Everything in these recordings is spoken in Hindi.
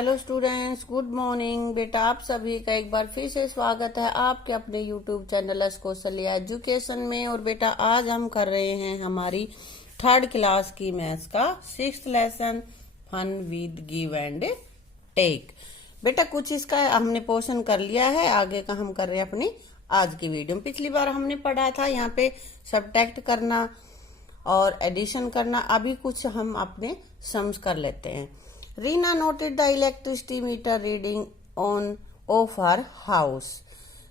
Hello students, good morning. बेटा आप सभी का एक बार फिर से स्वागत है आपके अपने यूट्यूब चैनल कौशल्या एजुकेशन में। और बेटा आज हम कर रहे हैं हमारी थर्ड क्लास की मैथ्स का 6th lesson fun with give and take. बेटा कुछ इसका हमने पोर्शन कर लिया है, आगे का हम कर रहे हैं अपनी आज की वीडियो में। पिछली बार हमने पढ़ा था यहाँ पे सब्ट्रैक्ट करना और एडिशन करना। अभी कुछ हम अपने सम्स कर लेते हैं। Reena noted the electricity meter reading on off her house.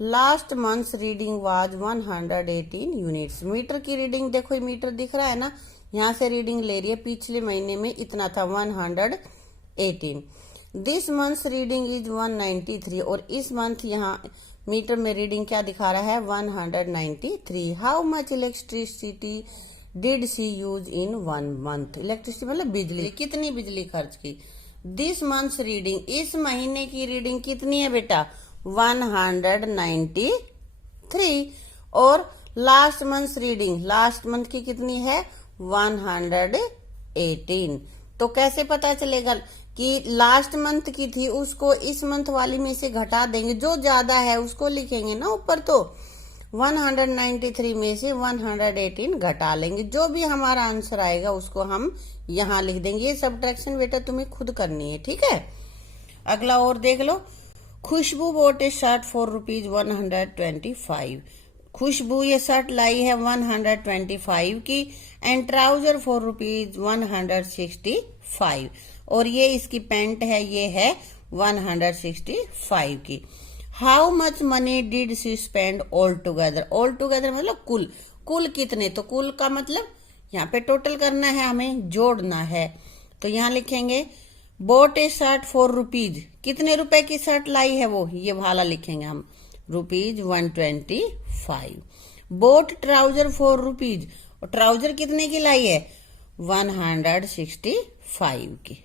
Last month's reading was 118 units. Meter की रीडिंग देखो, ये मीटर दिख रहा है ना, यहाँ से रीडिंग ले रही है। पिछले महीने में इतना था 118। दिस मंथ्स रीडिंग इज 193 और इस मंथ यहाँ मीटर में रीडिंग क्या दिखा रहा है 193। How much electricity did she use in 1 month. Electricity मतलब बिजली, कितनी बिजली खर्च की। दिस मंथ्स रीडिंग, इस महीने की रीडिंग कितनी है बेटा 193। और last month's reading, last month की कितनी है 118। तो कैसे पता चलेगा कि लास्ट मंथ की थी उसको इस मंथ वाली में से घटा देंगे, जो ज्यादा है उसको लिखेंगे ना ऊपर। तो 193 में से 118 घटा लेंगे, जो भी हमारा आंसर आएगा उसको हम यहाँ लिख देंगे। ये सब्ट्रैक्शन बेटा तुम्हें खुद करनी है, ठीक है। अगला और देख लो। Khushbu bought a shirt for rupees 125। Khushbu ये शर्ट लाई है 125 की एंड ट्राउजर फॉर रुपीज 165 और ये इसकी पैंट है, ये है 165 की। How much money did she spend all together. All together मतलब कुल कितने, तो कुल का मतलब यहाँ पे टोटल करना है, हमें जोड़ना है। तो यहाँ लिखेंगे boat A shirt for rupees, कितने रुपए की शर्ट लाई है वो, ये वाला लिखेंगे हम rupees 125। Boat trouser for rupees, और ट्राउजर कितने की लाई है 165 की।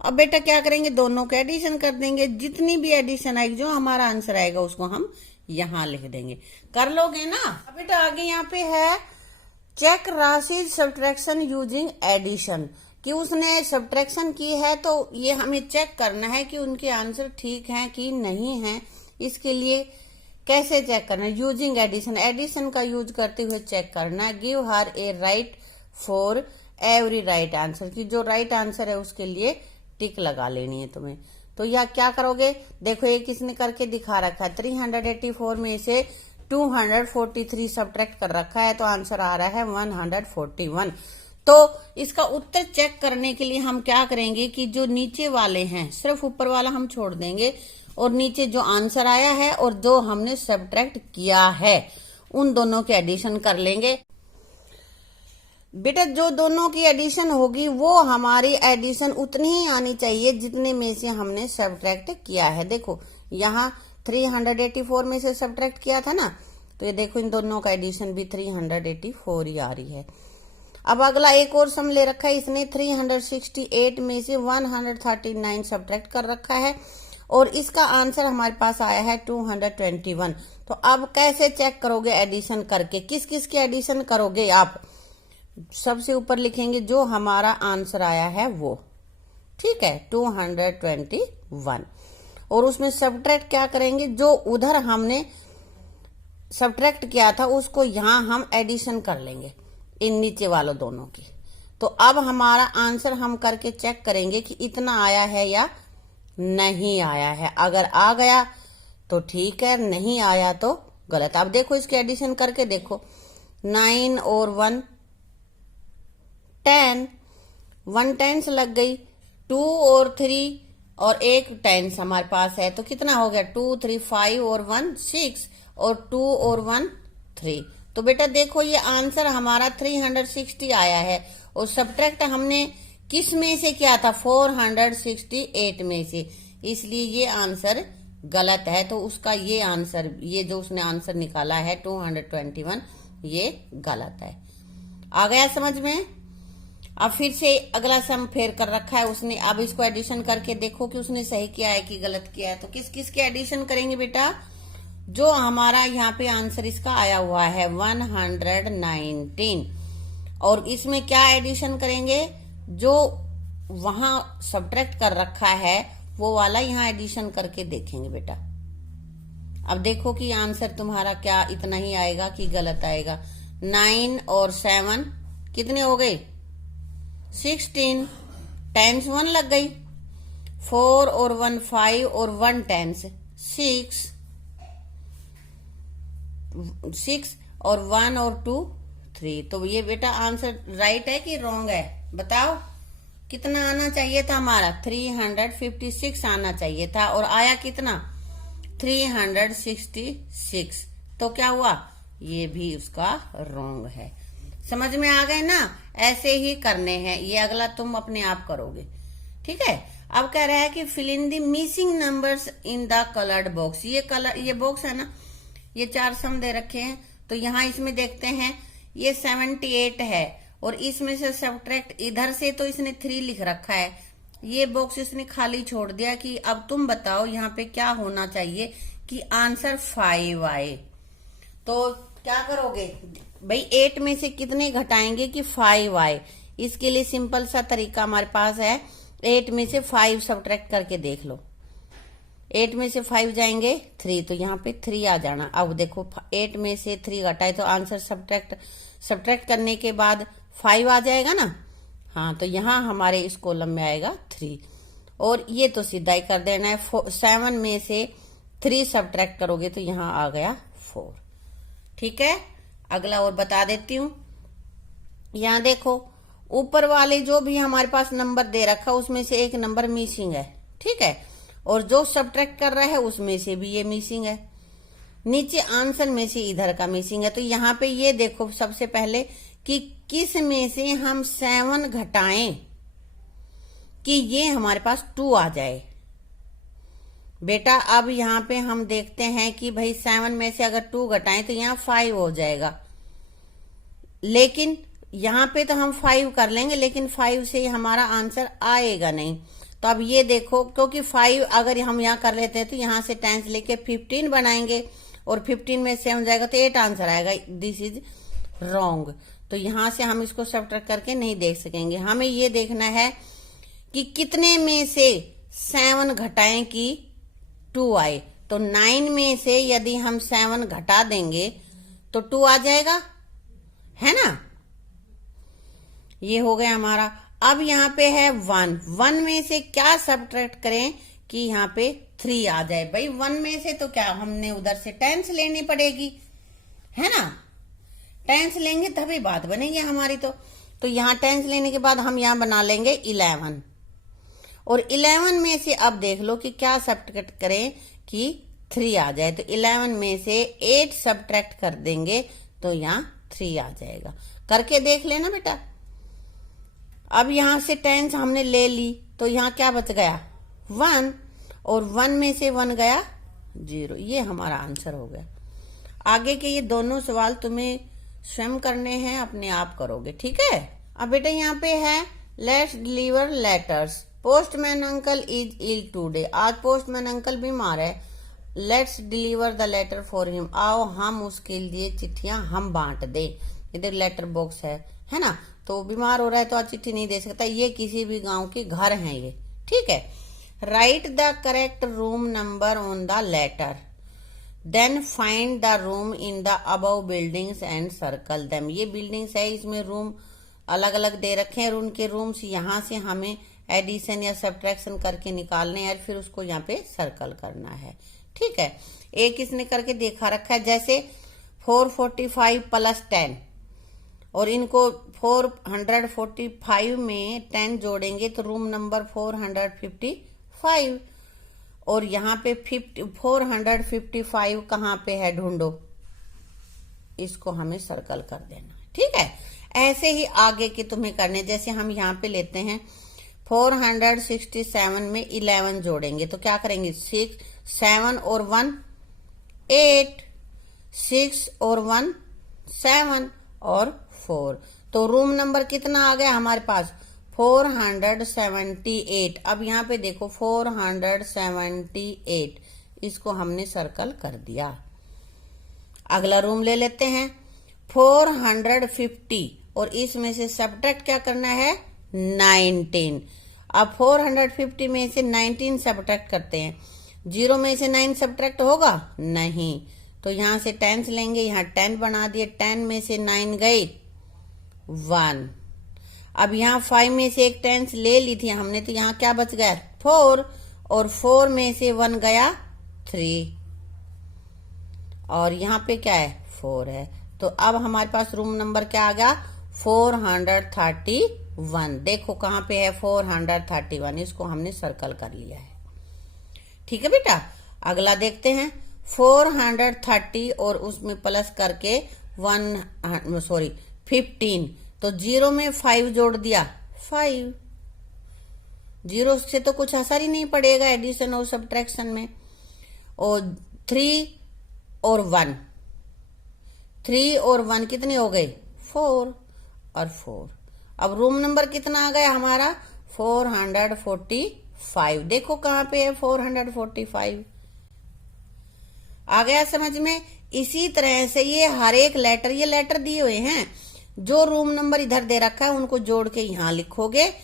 अब बेटा क्या करेंगे, दोनों का एडिशन कर देंगे। जितनी भी एडिशन आएगी, जो हमारा आंसर आएगा उसको हम यहाँ लिख देंगे। कर लोगे ना। अब बेटा आगे यहाँ पे है check Rashid subtraction using addition, कि उसने सब्ट्रैक्शन की है तो ये हमें चेक करना है कि उनके आंसर ठीक हैं कि नहीं है। इसके लिए कैसे चेक करना है, यूजिंग एडिशन, एडिशन का यूज करते हुए चेक करना। Give her A right for every right answer, की जो राइट आंसर है उसके लिए टिक लगा लेनी है तुम्हें। तो यह क्या करोगे, देखो ये किसने करके दिखा रखा है, 384 में से 243 सब्ट्रैक्ट कर रखा है, तो आंसर आ रहा है 141। तो इसका उत्तर चेक करने के लिए हम क्या करेंगे कि जो नीचे वाले हैं सिर्फ ऊपर वाला हम छोड़ देंगे, और नीचे जो आंसर आया है और जो हमने सब्ट्रैक्ट किया है उन दोनों के एडिशन कर लेंगे। बेटा जो दोनों की एडिशन होगी वो हमारी एडिशन उतनी ही आनी चाहिए जितने में से हमने सब्ट्रैक्ट किया है। देखो यहाँ 384 में से सब्ट्रैक्ट किया था ना, तो ये देखो इन दोनों का एडिशन भी 384 ही आ रही है। अब अगला एक और सम ले रखा है इसने, 368 में से 139 सब्ट्रैक्ट कर रखा है और इसका आंसर हमारे पास आया है 221। तो अब कैसे चेक करोगे एडिशन करके, किस किस की एडिशन करोगे आप, सबसे ऊपर लिखेंगे जो हमारा आंसर आया है वो, ठीक है 221। और उसमें सब्ट्रैक्ट क्या करेंगे, जो उधर हमने सब्ट्रैक्ट किया था उसको यहाँ हम एडिशन कर लेंगे इन नीचे वालों दोनों की। तो अब हमारा आंसर हम करके चेक करेंगे कि इतना आया है या नहीं आया है। अगर आ गया तो ठीक है, नहीं आया तो गलत। अब देखो इसके एडिशन करके देखो, 9 और 1 10, 1 10 लग गई, 2 और 3 और एक 10 हमारे पास है, तो कितना हो गया 2 3 5 और 1 6 और 2 और 1 3। तो बेटा देखो ये आंसर हमारा 360 आया है और सब्ट्रैक्ट हमने किस में से किया था 468 में से, इसलिए ये आंसर गलत है। तो उसका ये आंसर, ये जो उसने आंसर निकाला है 221, ये गलत है। आ गया समझ में। अब फिर से अगला सम फेर कर रखा है उसने, अब इसको एडिशन करके देखो कि उसने सही किया है कि गलत किया है। तो किस किस के एडिशन करेंगे बेटा, जो हमारा यहाँ पे आंसर इसका आया हुआ है 119, और इसमें क्या एडिशन करेंगे, जो वहां सब्ट्रैक्ट कर रखा है वो वाला यहाँ एडिशन करके देखेंगे बेटा। अब देखो कि आंसर तुम्हारा क्या इतना ही आएगा कि गलत आएगा। 9 और 7 कितने हो गए? 16। टेंस 1 लग गई। 4 और 1 5 और 1 टेंस 6 और 1 और 2 3। तो ये बेटा आंसर राइट है कि रॉन्ग है? बताओ कितना आना चाहिए था हमारा? 356 आना चाहिए था और आया कितना? 366। तो क्या हुआ? ये भी उसका रॉन्ग है। समझ में आ गए ना? ऐसे ही करने हैं, ये अगला तुम अपने आप करोगे। ठीक है। अब कह रहा है कि fill in the missing numbers in the coloured box. ये बॉक्स है ना, ये 4 सम दे रखे हैं। तो यहाँ इसमें देखते हैं ये 78 है और इसमें से सब्ट्रैक्ट इधर से तो इसने 3 लिख रखा है। ये बॉक्स इसने खाली छोड़ दिया कि अब तुम बताओ यहाँ पे क्या होना चाहिए कि आंसर 5 आए। तो क्या करोगे भाई? 8 में से कितने घटाएंगे कि 5 आए? इसके लिए सिंपल सा तरीका हमारे पास है। 8 में से 5 सब्ट्रैक्ट करके देख लो। 8 में से 5 जाएंगे 3, तो यहाँ पे 3 आ जाना। अब देखो 8 में से 3 घटाए तो आंसर सब्ट्रैक्ट करने के बाद 5 आ जाएगा ना। हाँ, तो यहाँ हमारे इस कॉलम में आएगा 3 और ये तो सीधा ही कर देना है। 7 में से 3 सब्ट्रैक्ट करोगे तो यहाँ आ गया 4। ठीक है। अगला और बता देती हूँ। यहाँ देखो ऊपर वाले जो भी हमारे पास नंबर दे रखा उसमें से एक नंबर मिसिंग है। ठीक है। और जो सब्ट्रैक्ट कर रहा है उसमें से भी ये मिसिंग है। नीचे आंसर में से इधर का मिसिंग है। तो यहाँ पे ये देखो सबसे पहले कि किस में से हम 7 घटाएं कि ये हमारे पास 2 आ जाए। बेटा अब यहाँ पे हम देखते हैं कि भाई 7 में से अगर 2 घटाएं तो यहाँ 5 हो जाएगा। लेकिन यहाँ पे तो हम 5 कर लेंगे, लेकिन 5 से हमारा आंसर आएगा नहीं। तो अब ये देखो, क्योंकि 5 अगर हम यहाँ कर लेते हैं तो यहाँ से टेंस लेके 15 बनाएंगे और 15 में 7 जाएगा तो 8 आंसर आएगा। This is wrong. तो यहाँ से हम इसको सब्ट्रैक्ट करके नहीं देख सकेंगे। हमें ये देखना है कि कितने में से 7 घटाएं कि 2 आए। तो 9 में से यदि हम 7 घटा देंगे तो 2 आ जाएगा, है ना। ये हो गया हमारा। अब यहाँ पे है 1 में से क्या सब्ट्रैक्ट करें कि यहाँ पे 3 आ जाए। भाई 1 में से तो क्या हमने उधर से टेंस लेनी पड़ेगी, है ना। टेंस लेंगे तभी बात बनेगी हमारी। तो यहाँ टेंस लेने के बाद हम यहाँ बना लेंगे 11 और 11 में से अब देख लो कि क्या सब्ट्रैक्ट करें कि 3 आ जाए। तो 11 में से 8 सब्ट्रैक्ट कर देंगे तो यहाँ 3 आ जाएगा। करके देख लेना बेटा। अब यहाँ से टेंस हमने ले ली तो यहाँ क्या बच गया? 1 और 1 में से 1 गया 0। ये हमारा आंसर हो गया। आगे के ये दोनों सवाल तुम्हें स्वयं करने हैं, अपने आप करोगे। ठीक है। अब बेटा यहाँ पे है let's deliver letters. Postman uncle is ill today. आज पोस्टमैन अंकल बीमार है। Let's deliver the letter for him. आओ हम उसके लिए चिट्ठियां हम बांट दे। इधर लेटर बॉक्स है ना। तो बीमार हो रहा है तो आज चिट्ठी नहीं दे सकता। ये किसी भी गांव के घर हैं ये। ठीक है। Write the correct room number on the letter, then find the room in the above buildings and circle them. ये बिल्डिंग्स है, इसमें रूम अलग अलग दे रखे हैं और उनके रूम्स यहाँ से हमें एडिशन या सब्ट्रैक्शन करके निकालने हैं और फिर उसको यहाँ पे सर्कल करना है। ठीक है। एक इसने करके देखा रखा है, जैसे 445 प्लस 10 और इनको 445 में 10 जोड़ेंगे तो रूम नंबर 455 और यहाँ पे 455 कहाँ पे है ढूंढो, इसको हमें सर्कल कर देना। ठीक है। ऐसे ही आगे के तुम्हें करने, जैसे हम यहाँ पे लेते हैं 467 में 11 जोड़ेंगे तो क्या करेंगे? 6 7 और 1 8, 6 और 1 7 और 4। तो रूम नंबर कितना आ गया हमारे पास? 478। अब यहाँ पे देखो 478, इसको हमने सर्कल कर दिया। अगला रूम ले लेते हैं 450 और इसमें से सब्ट्रैक्ट क्या करना है? 19। अब 450 में से 19 सब्ट्रैक्ट करते हैं। 0 में से 9 सब्ट्रैक्ट होगा नहीं, तो यहां से 10 लेंगे, यहाँ 10 बना दिए। 10 में से 9 गई 1। अब यहाँ 5 में से एक 10 ले ली थी हमने, तो यहाँ क्या बच गया 4, और 4 में से 1 गया 3, और यहाँ पे क्या है 4 है। तो अब हमारे पास रूम नंबर क्या आ गया 431। देखो कहाँ पे है 431, इसको हमने सर्कल कर लिया है। ठीक है बेटा, अगला देखते हैं 430 और उसमें प्लस करके 15, तो 0 में 5 जोड़ दिया 5। 0 से तो कुछ असर ही नहीं पड़ेगा एडिशन और सब्ट्रैक्शन में। और 3 और 1, 3 और 1 कितने हो गए 4 और 4। अब रूम नंबर कितना आ गया हमारा 445। देखो कहाँ पे है 445, आ गया समझ में। इसी तरह से ये हर एक लेटर, ये लेटर दिए हुए हैं, जो रूम नंबर इधर दे रखा है उनको जोड़ के यहाँ लिखोगे,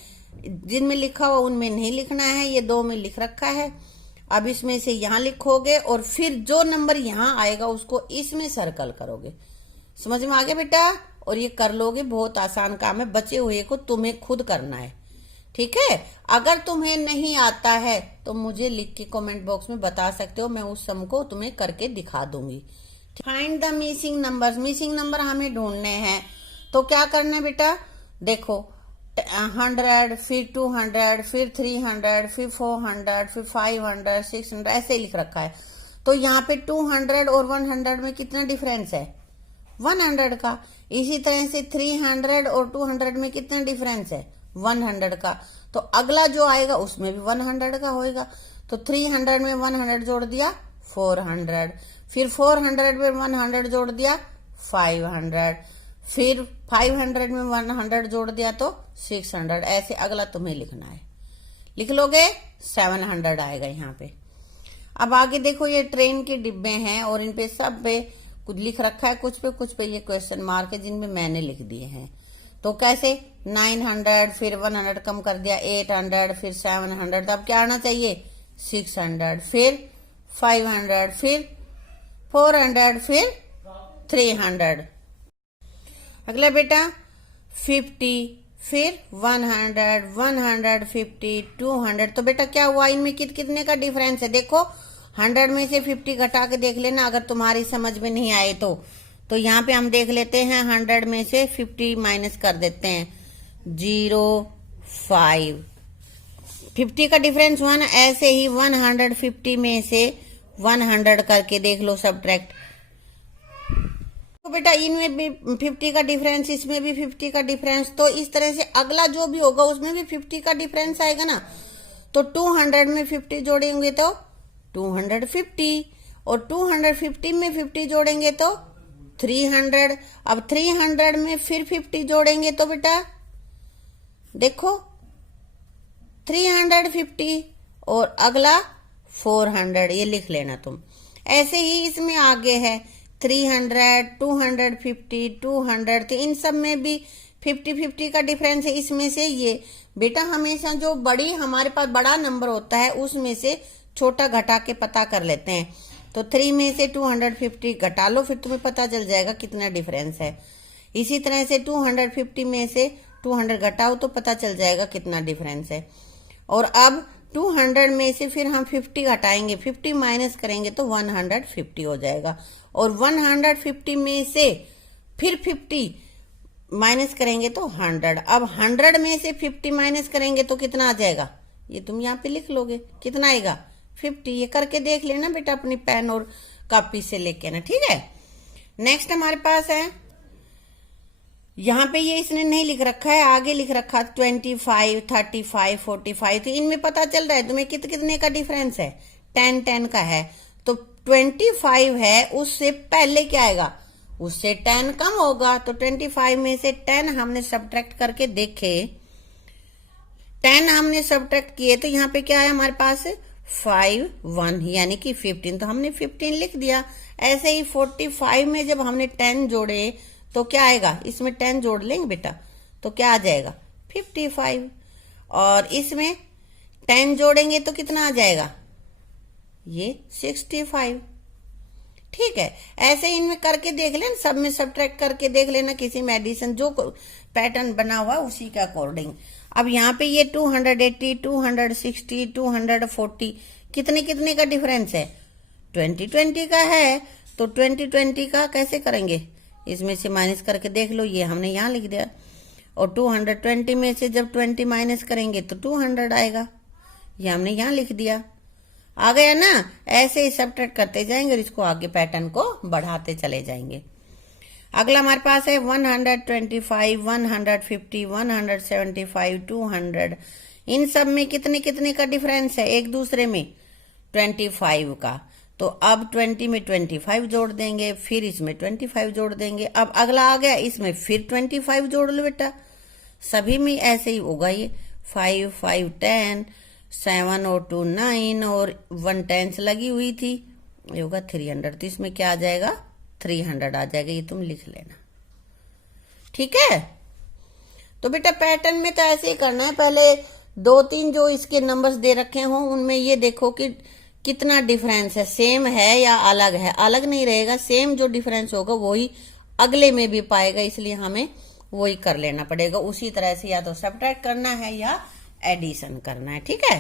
जिनमें लिखा हुआ उनमें नहीं लिखना है, ये 2 में लिख रखा है। अब इसमें से यहाँ लिखोगे और फिर जो नंबर यहाँ आएगा उसको इसमें सर्कल करोगे। समझ में आ गया बेटा, और ये कर लोगे, बहुत आसान काम है। बचे हुए को तुम्हें खुद करना है, ठीक है। अगर तुम्हें नहीं आता है तो मुझे लिख के कमेंट बॉक्स में बता सकते हो, मैं उस सम को तुम्हें करके दिखा दूंगी। Find the missing numbers, missing number हमें ढूंढने हैं। तो क्या करना है बेटा, देखो 100, फिर 200, फिर 300, फिर 400, फिर 500, 600, ऐसे लिख रखा है। तो यहाँ पे 200 और 100 में कितना डिफरेंस है 100 का। इसी तरह से 300 और 200 में कितना डिफरेंस है 100 का। तो अगला जो आएगा उसमें भी 100 का होएगा। तो 300 में 100 जोड़ दिया 400, फिर 400 में 100 जोड़ दिया 500, फिर 500 में 100 जोड़ दिया तो 600। ऐसे अगला तुम्हें लिखना है, लिख लोगे 700 आएगा यहाँ पे। अब आगे देखो, ये ट्रेन के डिब्बे हैं और इन पे सब पे कुछ लिख रखा है, कुछ पे ये क्वेश्चन मार्क है जिनमें मैंने लिख दिए हैं। तो कैसे 900, फिर 100 कम कर दिया 800, फिर 700, तब क्या आना चाहिए 600, फिर 500, फिर 400, फिर 300। अगला बेटा 50, फिर 100, 150, 200। तो बेटा क्या हुआ, इनमें कितने का डिफरेंस है देखो। 100 में से 50 घटा के देख लेना अगर तुम्हारी समझ में नहीं आए तो यहाँ पे हम देख लेते हैं। 100 में से 50 माइनस कर देते हैं 0.5, 50 का डिफरेंस 1। ऐसे ही 150 में से 100 करके देख लो सब्ट्रैक्ट। तो बेटा इनमें भी 50 का डिफरेंस, इसमें भी 50 का डिफरेंस, तो इस तरह से अगला जो भी होगा उसमें भी 50 का डिफरेंस आएगा ना। तो 200 में 50 जोड़ेंगे तो 250, और 250 में 50 जोड़ेंगे तो 300। अब 300 में फिर 50 जोड़ेंगे तो बेटा देखो 350, और अगला 400, ये लिख लेना तुम। ऐसे ही इसमें आगे है 300, 250, 200, तो इन सब में भी 50-50 का डिफरेंस है। इसमें से ये बेटा हमेशा जो बड़ी हमारे पास बड़ा नंबर होता है उसमें से छोटा घटा के पता कर लेते हैं। तो 3 में से 250 घटा लो, फिर तुम्हें पता चल जाएगा कितना डिफरेंस है। इसी तरह से 250 में से 200 घटाओ तो पता चल जाएगा कितना डिफरेंस है। और अब 200 में से फिर हम 50 घटाएंगे, 50 माइनस करेंगे तो 150 हो जाएगा। और 150 में से फिर 50 माइनस करेंगे तो 100। अब 100 में से 50 माइनस करेंगे तो कितना आ जाएगा, ये तुम यहाँ पे लिख लोगे कितना आएगा 50। ये करके देख लेना बेटा अपनी पेन और कॉपी से लेके ना, ठीक है। नेक्स्ट हमारे पास है, यहाँ पे ये इसने नहीं लिख रखा है, आगे लिख रखा 25, 35, 45। तो इनमें पता चल रहा है तुम्हें कितने का डिफरेंस है 10 का है। तो 25 है, उससे पहले क्या आएगा, उससे 10 कम होगा। तो 25 में से 10 हमने सब्ट्रैक्ट करके देखे, 10 हमने सब्ट्रैक्ट किए तो यहाँ पे क्या है हमारे पास 5, 1 यानी कि 15, तो हमने 15 लिख दिया। ऐसे ही 45 में जब हमने 10 जोड़े तो क्या आएगा, इसमें 10 जोड़ लेंगे बेटा तो क्या आ जाएगा 55। और इसमें 10 जोड़ेंगे तो कितना आ जाएगा, ये 65। ठीक है, ऐसे इनमें करके देख लेना, सब में सब्ट्रैक्ट करके देख लेना, किसी में एडिशन जो पैटर्न बना हुआ उसी के अकॉर्डिंग। अब यहाँ पे ये 280, 260, 240 कितने कितने का डिफरेंस है, 20-20 का है। तो 20-20 का कैसे करेंगे, इसमें से माइनस करके देख लो, ये हमने यहाँ लिख दिया। और 220 में से जब 20 माइनस करेंगे तो 200 आएगा, ये हमने यहाँ लिख दिया। आ गया ना, ऐसे ही सब्ट्रैक्ट करते जाएंगे और इसको आगे पैटर्न को बढ़ाते चले जाएंगे। अगला हमारे पास है 125, 150, 175, 200। इन सब में कितने कितने का डिफरेंस है एक दूसरे में, 25 का। तो अब 20 में 25 जोड़ देंगे, फिर इसमें 25 जोड़ देंगे। अब अगला आ गया, इसमें फिर 25 जोड़ लो बेटा, सभी में ऐसे ही होगा। ये 5, 5, 10, 7 और 2 9 और 1 10 लगी हुई थी, ये होगा 300। तो इसमें क्या आ जाएगा, 300 आ जाएगा, ये तुम लिख लेना। ठीक है, तो बेटा पैटर्न में तो ऐसे ही करना है। पहले 2-3 जो इसके नंबर्स दे रखे हों उनमें ये देखो कि कितना डिफरेंस है, सेम है या अलग है। अलग नहीं रहेगा, सेम जो डिफरेंस होगा वही अगले में भी पाएगा, इसलिए हमें वही कर लेना पड़ेगा। उसी तरह से या तो सब्ट्रैक्ट करना है या एडिशन करना है। ठीक है।